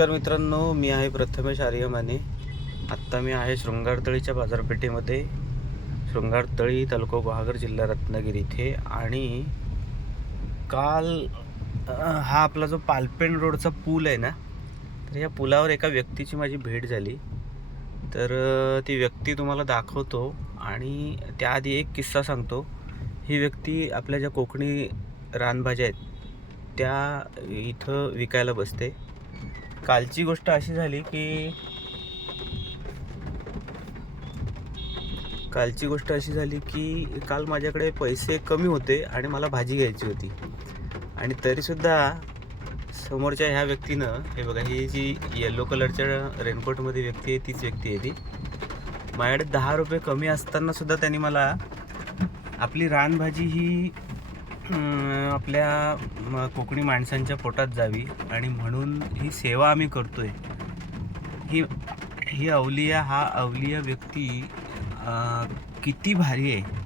नमस्कार मित्रांनो मी आहे प्रथमेश आर्यमाने. आत्ता मी आहे शृंगारतळीच्या बाजारपेठेमध्ये. शृंगारतळी तालुका गुहागर जिल्हा रत्नागिरी इथे. आणि काल हा आपला जो पालपेण रोडचा पूल आहे ना तर या पुलावर एका व्यक्तीची माझी भेट झाली. तर ती व्यक्ती तुम्हाला दाखवतो आणि त्याआधी एक किस्सा सांगतो. ही व्यक्ती आपल्या ज्या कोकणी रानभाज्या आहेत त्या इथं विकायला बसते. कालची गोष्ट अशी झाली की कालची गोष्ट अशी झाली की काल माझ्याकडे पैसे कमी होते आणि मला भाजी घ्यायची होती. आणि तरीसुद्धा समोरच्या ह्या व्यक्तीनं हे बघा ही जी येलो कलरच्या रेनकोटमध्ये व्यक्ती आहे तीच व्यक्ती आहे ती. माझ्याकडे दहा रुपये कमी असताना सुद्धा त्यांनी मला आपली रानभाजी ही आपल्या कोकणी माणसांच्या पोटात जावी आणि म्हणून ही सेवा आम्ही करतोय. ही ही अवलिया हा अवलिया व्यक्ती किती भारी आहे.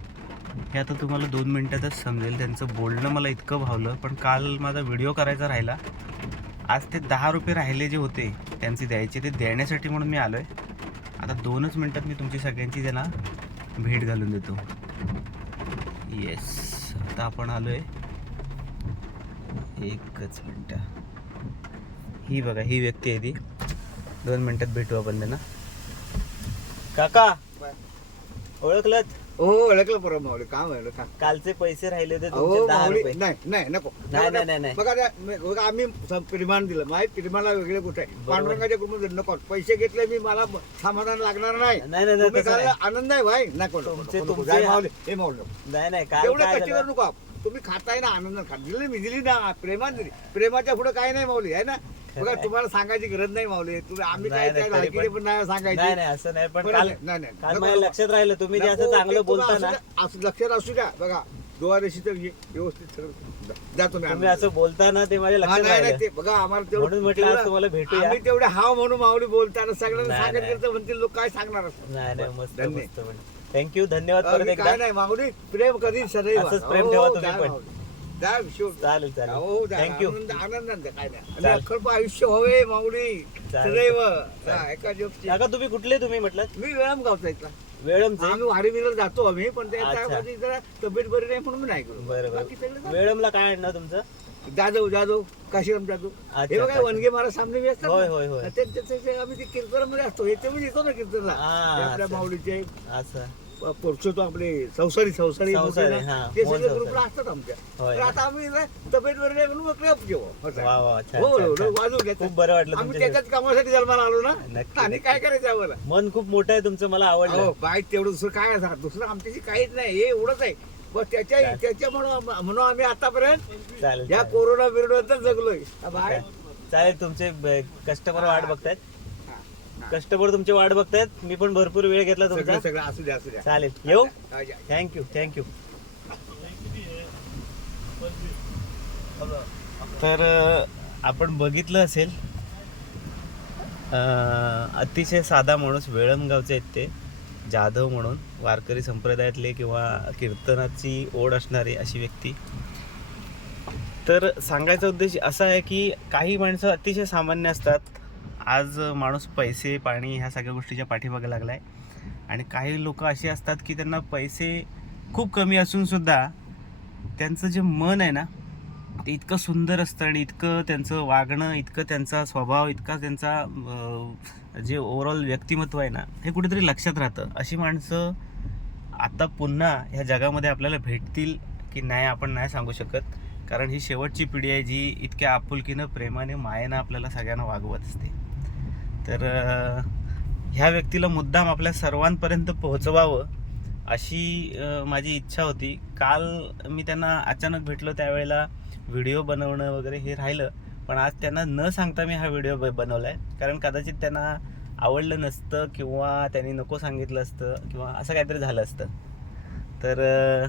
हे आता तुम्हाला दोन मिनटातच समजेल. त्यांचं बोलणं मला इतकं भावलं पण काल माझा व्हिडिओ करायचा राहिला. आज ते दहा रुपये राहिले जे होते त्यांचे द्यायचे ते देण्यासाठी म्हणून मी आलो आहे आता दोनच मिनटात मी तुमची सगळ्यांची त्यांना भेट घालून देतो. येस आता आपण आलोय. एकच मिनिट. ही बघा ही व्यक्ती आहे ती. दोन मिनिटात भेटू आपण त्यांना. काका ओळखलं हो ओळखलं परवा माऊली काम आहे का कालचे पैसे राहिले होते अहो तुमचे दहा माऊली रुपये. नाही नाही नको. नाही, नाही, नाही, नाही. बघा त्या- मी- बघा आम्ही स- परिमाण दिलं. माहिती परिमाणाला वेगळे कुठे आहे. पांडुरंगाच्या कुटुंब नको. पैसे घेतले मी मला समाधान लागणार नाही. नाही नाही नाही तुम्ही तसं खाल्लं, नाही. आनंद आहे भाई. नको नको, तुमचे- नको, नको. तुमचे- जाय माऊली. हे. माऊली नको. नाही नाही काल एवढं काय झालं? नको तुम्ही खाताय ना आनंद खा दिली मी दिली ना प्रेमान दिली प्रेमाच्या पुढे काय नाही माऊली आहे ना बघा. तुम्हाला सांगायची गरज नाही माऊली तुम्ही आम्ही काय नाही, काय तरी पण- नाही सांगायची नाही असं नाही पण काल नाही, नाही, नाही. काल नको, माझ्या नको. लक्षात राहिलं तुम्ही जे असं नको, चांगलं ते बोलता ना असू द्या, असं लक्षात असू द्या बघा द्वादशीचं हे व्यवस्थित सगळं जा तुम्ही. असं बोलताना ते माझ्या हा, लक्षात नाही, नाही, राहिलं ते बघा आम्हाला तेवढं- म्हणून म्हटलं आज तेवढं- तुम्हाला भेटूया. आम्ही तेवढे हाव म्हणून माऊली बोलताना सगळ्यांना नाही, सांगत नाही. गेलं तर म्हणतील लोक काय सांगणार नाही नाही मस्त धन्य. मस्त थँक्यू धन्यवाद परत एकदा. काय नाही माऊली प्रेम कधी सदैव. असंच प्रेम हो, ठेवा हो, तुम्ही जा पण. जा शिव. चालेल हो चालेल थँक्यू आनंद आनंदाने काय नाही. चालेल. आयुष्य व्हावे माऊली. चालेल. सदैव. एका जोगची. काका तुम्ही कुठले तुम्ही म्हटलं? मी वेळाम गावचा इथला. वेळमचे? आम्ही वाडीविला जातो आम्ही पण त्या अच्छा. त्यामध्ये जरा तब्येत बरी नाही म्हणून मी नाही गेलो. बरं बाकी सगळे बरं वेळमला काय आणणं तुमचं? जाधव जाधव. काशीराम जाधव. हे बघा अच्छा. वनगे महाराज सामने मी असतात होय, ना. होय, होय. ते- ते- ते- ते आम्ही ते कीर्तनामध्ये असतो. हे ते म्हणजे येतो ना कीर्तनला. हा, ते आपल्या अच्छा. माऊलीचे. असं. पोरचो आपले संसारी संसारी संसारी, हा, ते मोहन सगळे संसारी. ग्रुपला असतात आमच्या होय तर ना? आता आम्ही ना तब्येत बरी नाही म्हणून जेव्हा असं. वा वा छान, हो छान, छान. खूप बरं वाटलं आम्ही तुमच्या त्याच्याच कामासाठी जन्माला आलो ना नक्की, आणि. काय करायचं आम्हाला मन खूप मोठं आहे तुमचं मला आवडलं हो बाईक तेवढं दुसरं काय असणार दुसरं आमच्याशी काहीच नाही हे एवढंच आहे त्याच्या चालेल. त्याच्यामुळं म्हणून आम्ही आतापर्यंत चालेल या चालेल. कोरोना विरोधात जगलोय हा बाय चालेल तुमचे कस्टमर वाट बघतायत. कस्टमर तुमची वाट बघतायत. मी पण भरपूर वेळ घेतला तुमचा. सगळं असू द्या असू द्या चालेल. येऊ? हा, या. थँक्यू थँक्यू तर अं, आपण बघितलं असेल अं, अतिशय साधा माणूस वेळमगावचे आहेत ते. जाधव म्हणून वारकरी संप्रदायातले किंवा कीर्तनाची ओढ असणारी अशी व्यक्ती. तर सांगायचा उद्देश असा आहे की काही माणसं अतिशय सामान्य असतात. आज माणूस पैसे पाणी ह्या सगळ्या गोष्टीच्या पाठीमागे लागलाय. आणि काही लोक असे असतात की त्यांना पैसे खूप कमी असून सुद्धा त्यांचं जे मन आहे ना ते इतकं सुंदर असतं आणि इतकं त्यांचं वागणं इतकं त्यांचा स्वभाव इतका त्यांचा जे ओव्हरऑल व्यक्तिमत्व आहे ना हे कुठेतरी लक्षात राहतं. अशी माणसं आता पुन्हा ह्या जगामध्ये आपल्याला भेटतील की नाही आपण नाही सांगू शकत. कारण ही शेवटची पिढी आहे जी इतक्या आपुलकीनं प्रेमाने मायेनं आपल्याला सगळ्यांना वागवत असते. तर ह्या व्यक्तीला मुद्दाम आपल्या सर्वांपर्यंत पोहोचवावं अशी माझी इच्छा होती. काल मी त्यांना अचानक भेटलो त्यावेळेला व्हिडिओ बनवणं वगैरे हे राहिलं पण आज त्यांना न सांगता मी हा व्हिडिओ बनवला आहे कारण कदाचित त्यांना आवडलं नसतं किंवा त्यांनी नको सांगितलं असतं किंवा असं काहीतरी झालं असतं. तर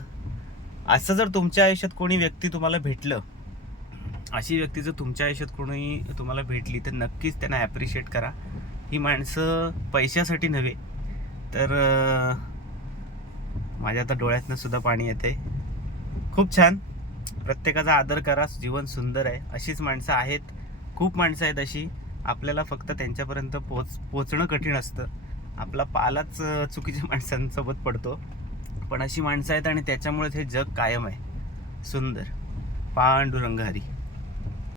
असं जर तुमच्या आयुष्यात कोणी व्यक्ती तुम्हाला भेटलं अशी व्यक्ती जर तुमच्या आयुष्यात कोणी तुम्हाला भेटली तर नक्कीच त्यांना ॲप्रिशिएट करा. ही माणसं पैशासाठी नव्हे तर माझ्या आता डोळ्यातनं सुद्धा पाणी येते खूप छान. प्रत्येकाचा आदर करा जीवन सुंदर आहे. अशीच माणसं आहेत खूप माणसं आहेत अशी. आपल्याला फक्त त्यांच्यापर्यंत पोच पोचणं कठीण असतं. आपला पालाच चुकीच्या माणसांसोबत पडतो. पण अशी माणसं आहेत आणि त्याच्यामुळे हे जग कायम आहे. सुंदर. पांडुरंग हरी